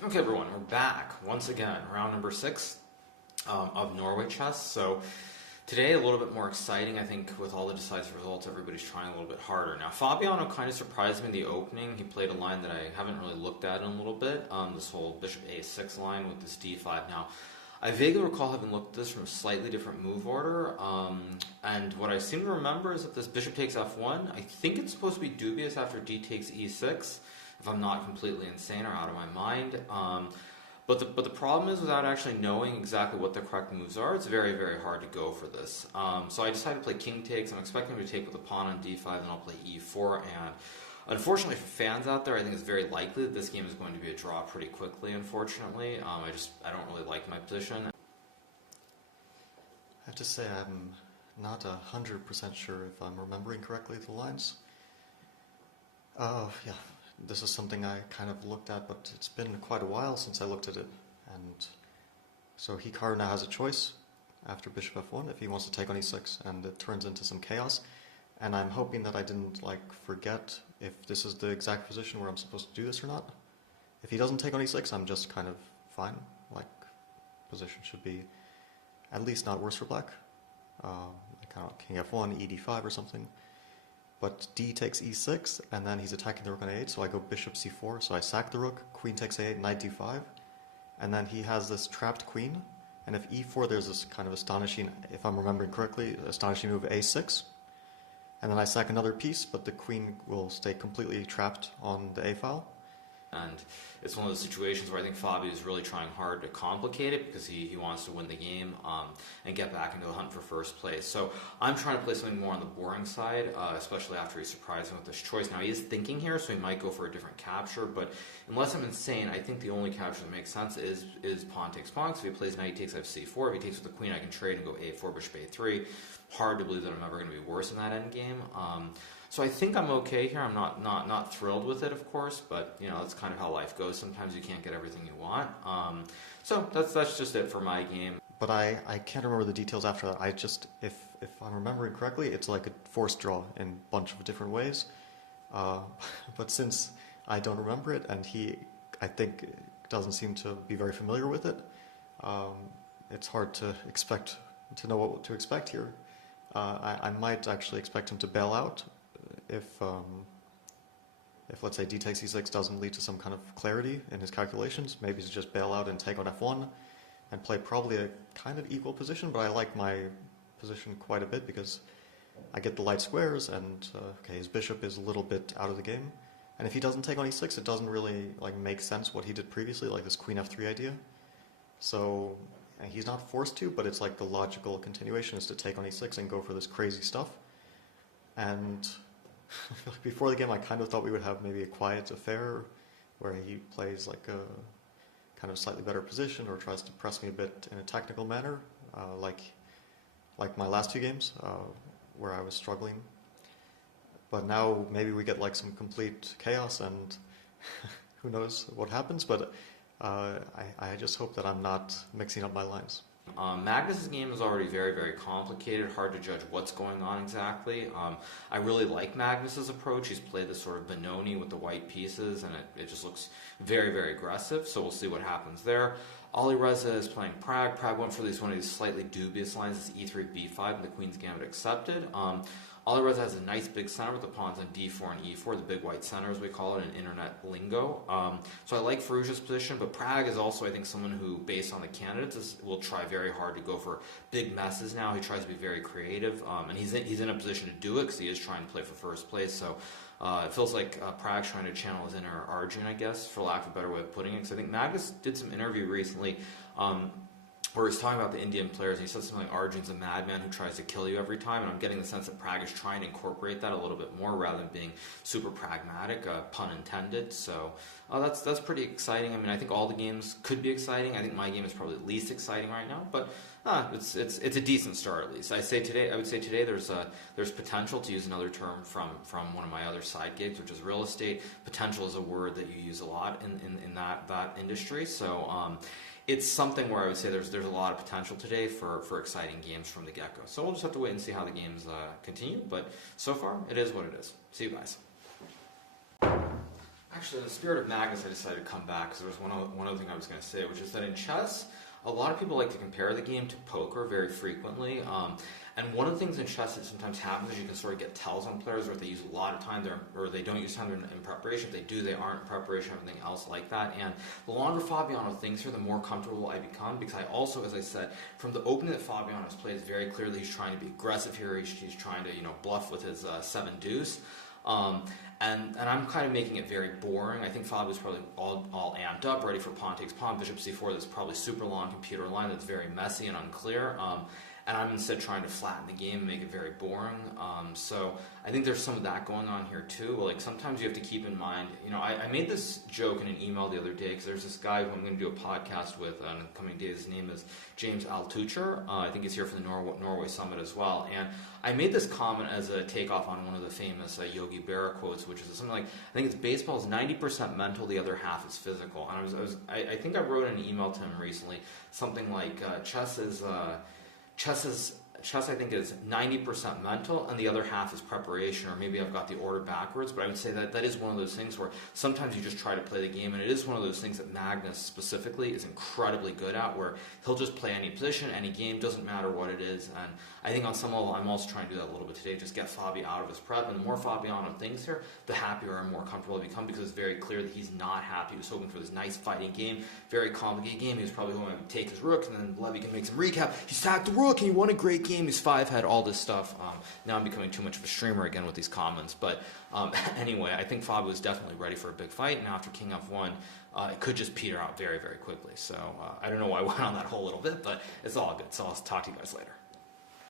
Okay, everyone, we're back once again, round number 6 of Norway Chess. So today a little bit more exciting. I think with all the decisive results, everybody's trying a little bit harder. Now, Fabiano kind of surprised me in the opening. He played a line that I haven't really looked at in a little bit, this whole bishop a6 line with this d5. Now, I vaguely recall having looked at this from a slightly different move order, and what I seem to remember is that this bishop takes f1. I think it's supposed to be dubious after d takes e6, if I'm not completely insane or out of my mind. But the problem is, without actually knowing exactly what the correct moves are, it's very, very hard to go for this. So I decided to play king takes. I'm expecting to take with the pawn on d5, then I'll play e4. And unfortunately for fans out there, I think it's very likely that this game is going to be a draw pretty quickly, unfortunately. I don't really like my position. I have to say I'm not 100% sure if I'm remembering correctly the lines. Yeah. This is something I kind of looked at, but it's been quite a while since I looked at it. And so Hikaru now has a choice after bishop f1 if he wants to take on e6, and it turns into some chaos. And I'm hoping that I didn't forget if this is the exact position where I'm supposed to do this or not. If he doesn't take on e6, I'm just kind of fine. Position should be at least not worse for black. King f1, ed5 or something. But d takes e6, and then he's attacking the rook on a8, so I go bishop c4, so I sack the rook, queen takes a8, knight d5, and then he has this trapped queen, and if e4 there's this kind of astonishing, if I'm remembering correctly, astonishing move a6, and then I sack another piece, but the queen will stay completely trapped on the a file. And it's one of those situations where I think Fabio is really trying hard to complicate it because he wants to win the game and get back into the hunt for first place. So I'm trying to play something more on the boring side, especially after he's surprising with this choice. Now, he is thinking here, so he might go for a different capture, but unless I'm insane, I think the only capture that makes sense is pawn takes pawn. So if he plays knight takes f4, if he takes with the queen, I can trade and go a4, bishop a3. Hard to believe that I'm ever going to be worse in that endgame. So I think I'm okay here. I'm not thrilled with it, of course, but that's kind of how life goes. Sometimes you can't get everything you want. So that's just it for my game. But I can't remember the details after that. If I'm remembering correctly, it's like a forced draw in a bunch of different ways. But since I don't remember it, and I think doesn't seem to be very familiar with it, it's hard to know what to expect here. I might actually expect him to bail out if let's say d takes e6 doesn't lead to some kind of clarity in his calculations. Maybe to just bail out and take on f1 and play probably a kind of equal position, but I like my position quite a bit because I get the light squares, and his bishop is a little bit out of the game. And if he doesn't take on e6, it doesn't really make sense what he did previously, like this queen f3 idea. So he's not forced to, but it's the logical continuation is to take on e6 and go for this crazy stuff. And before the game, I kind of thought we would have maybe a quiet affair where he plays a kind of slightly better position or tries to press me a bit in a technical manner, like my last two games where I was struggling. But now maybe we get some complete chaos, and who knows what happens, but I just hope that I'm not mixing up my lines. Magnus's game is already very, very complicated, hard to judge what's going on exactly. I really like Magnus's approach. He's played this sort of Benoni with the white pieces, and it just looks very, very aggressive, so we'll see what happens there. Alireza is playing Prag. Prag went for one of these slightly dubious lines, this e3, b5, and the Queen's Gambit accepted. Alireza has a nice big center with the pawns on d4 and e4, the big white center as we call it in internet lingo. So I like Firouzja's position, but Prag is also, I think, someone who, based on the candidates, will try very hard to go for big messes now. He tries to be very creative, and he's in a position to do it because he is trying to play for first place. So it feels like Prag's trying to channel his inner Arjun, I guess, for lack of a better way of putting it. Because I think Magnus did some interview recently where he's talking about the Indian players, and he said something like Arjun's a madman who tries to kill you every time, and I'm getting the sense that Prag is trying to incorporate that a little bit more rather than being super pragmatic, pun intended. So that's pretty exciting. I mean, I think all the games could be exciting. I think my game is probably the least exciting right now, but it's a decent start at least. I would say today there's potential, to use another term from one of my other side gigs, which is real estate. Potential is a word that you use a lot in that industry. So it's something where I would say there's a lot of potential today for exciting games from the get-go. So we'll just have to wait and see how the games continue. But so far, it is what it is. See you guys. Actually, in the spirit of Magnus, I decided to come back because there was one other thing I was going to say, which is that in chess, a lot of people like to compare the game to poker very frequently. And one of the things in chess that sometimes happens is you can sort of get tells on players, or if they use a lot of time there, or they don't use time in preparation. If they do, they aren't in preparation, everything else like that. And the longer Fabiano thinks here, the more comfortable I become, because I also, as I said, from the opening that Fabiano has played, it's very clearly he's trying to be aggressive here. He's trying to bluff with his 7-deuce. And I'm kind of making it very boring. I think Fabio's probably all amped up, ready for pawn takes pawn, bishop c4. That's probably super long computer line that's very messy and unclear. And I'm instead trying to flatten the game and make it very boring. So I think there's some of that going on here too. Like sometimes you have to keep in mind, I made this joke in an email the other day because there's this guy who I'm going to do a podcast with on the coming days. His name is James Altucher. I think he's here for the Norway Summit as well. And I made this comment as a takeoff on one of the famous Yogi Berra quotes, which is something like, I think it's baseball is 90% mental, the other half is physical. And I think I wrote an email to him recently, something like Chess, I think, is 90% mental, and the other half is preparation, or maybe I've got the order backwards, but I would say that is one of those things where sometimes you just try to play the game, and it is one of those things that Magnus specifically is incredibly good at, where he'll just play any position, any game, doesn't matter what it is, and I think on some level I'm also trying to do that a little bit today, just get Fabi out of his prep, and the more Fabiano thinks here, the happier and more comfortable I become, because it's very clear that he's not happy. He was hoping for this nice fighting game, very complicated game. He was probably hoping to take his rook, and then Levy can make some recap. He sacked the rook, and he won a great game. He's 5-head, all this stuff. Now I'm becoming too much of a streamer again with these comments, but anyway, I think Fabi was definitely ready for a big fight, and after King F1, it could just peter out very, very quickly. So I don't know why I went on that whole little bit, but it's all good. So I'll talk to you guys later.